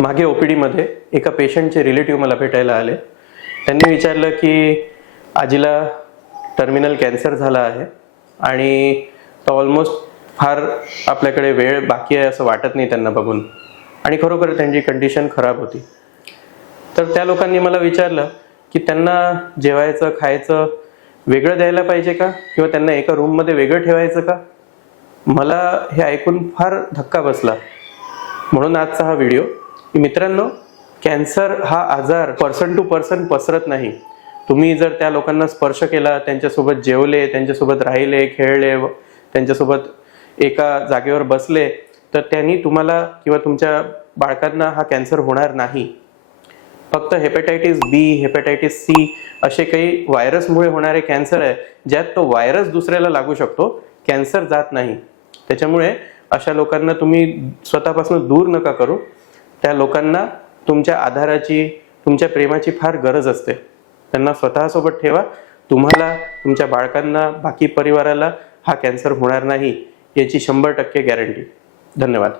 मागे ओपीडी मध्ये एका पेशंटचे रिलेटिव्ह मला भेटायला आले. त्यांनी विचारलं की आजीला टर्मिनल कॅन्सर झाला आहे आणि ऑलमोस्ट फार आपल्याकडे वेळ बाकी आहे असं वाटत नाही त्यांना बघून, आणि खरोखर त्यांची कंडिशन खराब होती. तर त्या लोकांनी मला विचारलं की त्यांना जेवायचं खायचं वेगळं द्यायला पाहिजे का, किंवा त्यांना एका रूममध्ये वेगळं ठेवायचं का. मला हे ऐकून फार धक्का बसला. म्हणून आजचा हा व्हिडिओ. मित्रांनो, कॅन्सर हा आजार पर्सन टू पर्सन पसरत नाही. तुम्ही जर त्या लोकांना स्पर्श केला, त्यांच्यासोबत जेवले, त्यांच्यासोबत राहिले, खेळले, त्यांच्यासोबत एका जागेवर बसले, तर त्यांनी तुम्हाला किंवा तुमच्या बाळकांना हा कॅन्सर होणार नाही. फक्त हेपॅटायटिस बी, हेपॅटायटिस सी असे काही व्हायरसमुळे होणारे कॅन्सर आहे, ज्यात तो व्हायरस दुसऱ्याला लागू शकतो, कॅन्सर जात नाही. त्याच्यामुळे अशा लोकांना तुम्ही स्वतःपासून दूर नका करू. त्या लोकांना तुमच्या आधाराची, तुमच्या प्रेमाची फार गरज असते. त्यांना स्वतःसोबत ठेवा. तुम्हाला, तुमच्या बाळकांना, बाकी परिवाराला हा कॅन्सर होणार नाही याची 100% गॅरंटी. धन्यवाद.